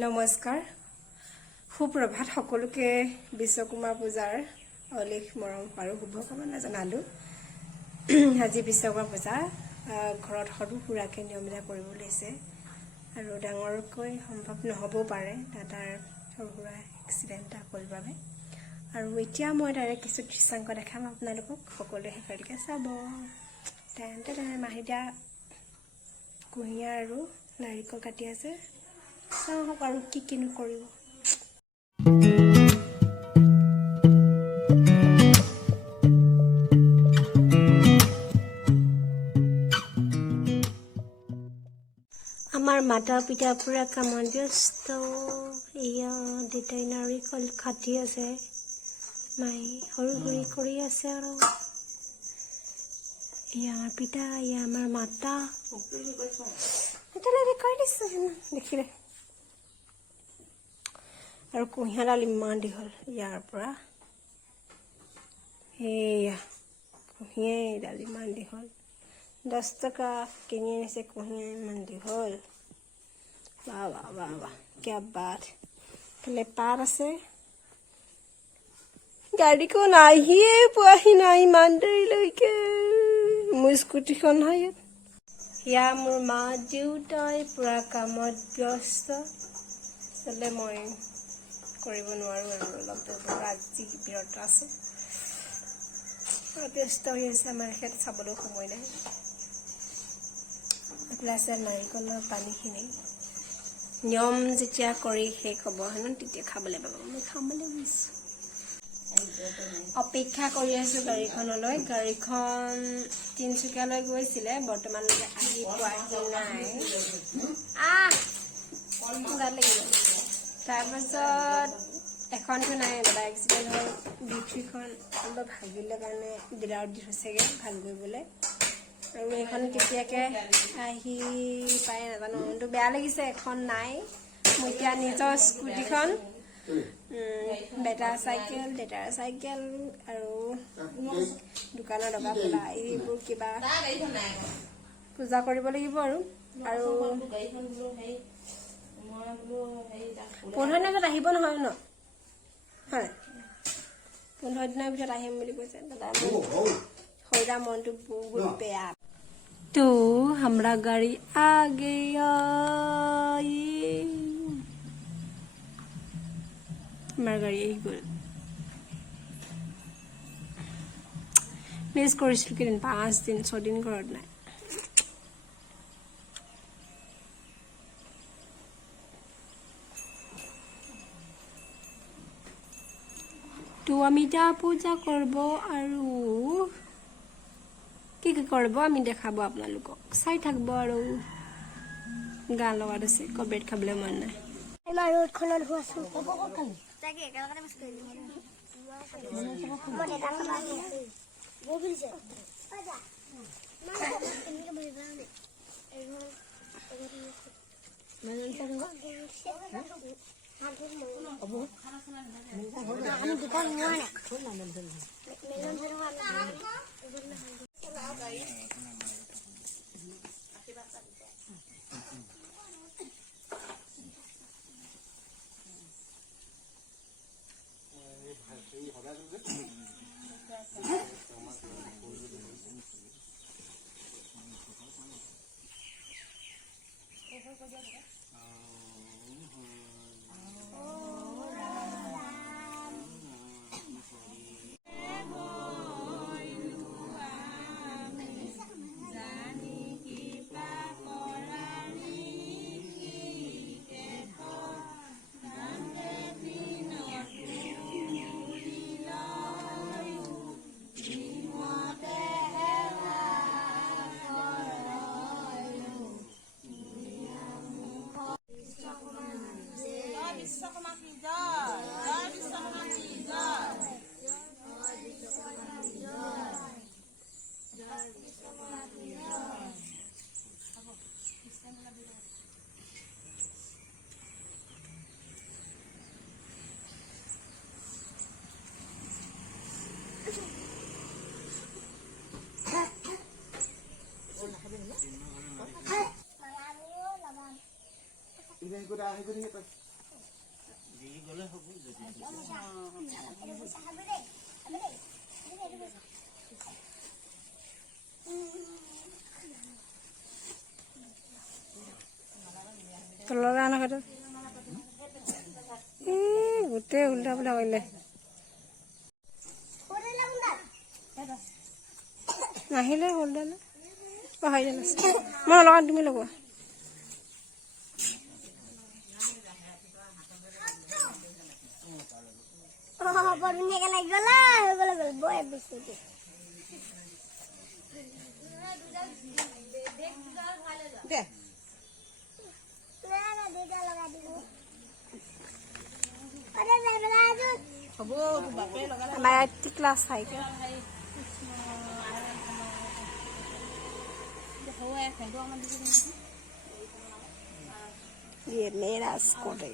নমস্কাৰ সুপ্ৰভাত সকলোকে বিশ্বকৰ্মা পূজাৰ অলেখ মৰম আৰু শুভকামনা জনালো আজি বিশ্বকৰ্মা পূজা ঘৰত সৰু সুৰাকে নিয়মিত কৰিব লৈছে আৰু ডাঙৰকৈ সম্ভৱ নহব পাৰে দাদাৰ সৰু সুৰা এক্সিডেন্ট হ'ল বাবে আৰু এতিয়া মই ডাইৰেক্ট কিছু দৃশ্যাংক দেখাম আপোনালোকক সকলোৱে হেৰিকে চাব তেনে মাহিদা কুঁহিয়া আৰু নাৰিকল কাটি আছে চাওক আৰু কি কিনো কৰিব আমাৰ মাতা পিতা পুৰা কামত ব্যস্ত এয়া দেউতাই নাৰিকল কাটি আছে মাই সৰু সৰু কৰি আছে আৰু এয়া আমাৰ পিতা এয়া আমাৰ মাতা এটালৈ কৈ দিছো দেখিলে আৰু কুঁহিয়াডাল ইমান দীঘল ইয়াৰ পৰা এয়া কুঁহিয়াডাল ইমান দীঘল 10 টকা কিনি আনিছে কুঁহিয়া ইমান দীঘল বাহ বাহ বাহ বাহ কি বাত ফালে পাৰ আছে গাড়ীখন আহিয়ে পোৱাহি নাই ইমান দেৰিলৈকে মোৰ স্কুটিখন হয় ইয়া মোৰ মা দেউতাই পুৰা কামত ব্যস্ত চলে মই কৰিব নোৱাৰো আৰু অলপ আজি বিৰত আছো ব্যস্ত হৈ আছে আমাৰ খেত চাবলৈ সময় নাই গ্লাছৰ নাৰিকলৰ পানীখিনি নিয়ম যেতিয়া কৰি শেষ হ'ব হেনো তেতিয়া খাবলৈ পাব মই খাবলৈ গৈছো অপেক্ষা কৰি আছো গাড়ীখনলৈ গাড়ীখন তিনচুকীয়ালৈ গৈছিলে বৰ্তমানলৈকে আহি পোৱাহি নাই তাৰপাছত এখনটো নাই দাদা এক্সিডেণ্ট হ'ল বিক্ৰীখন অলপ ভাগিলে কাৰণে ডিলাৰত দি হৈছেগৈ ভাল কৰিবলৈ আৰু এইখন কেতিয়াকৈ আহি পায় নাজানো মনটো বেয়া লাগিছে এখন নাই মোৰ এতিয়া নিজৰ স্কুটিখন দেউতাৰ চাইকেল আৰু দোকানৰ ডবা পোলা এইবোৰ কিবা পূজা কৰিব লাগিব আৰু 15 দিনত আহিব নহয় ন হয় 15 দিনৰ ভিতৰত আহিম বুলি কৈছে দাদা সৈৰা মনটো বহুত বেয়া तो हमारा गाड़ी आ गया हमारा गाड़ी यही गल मिस কৰিছিলো কিদিন 5 দিন 6 দিন ঘৰত নাই তো আমি তা পূজা কৰব আৰু কি কৰব আমি দেখাবো আপোনালোকক চাই থাকব আৰু গান লগাত আছে কবেট খাবলৈ মন নাই এলা ৰোড খনৰ হোৱাছো তাকে একেলগতে বস কৰি মই এটা খাবা বহিছে আজা মই এনেকে বহিবা নে আমি দোকান নোৱা না তললৈ আনা হয়তো গোটেই উল্টা পুল্টা কৰিলে নাহিলে হলডালে পাহৰি যাম মই লগত তুমি লগোৱা ক্লাছ চাইকে ये मेरा स्कूट है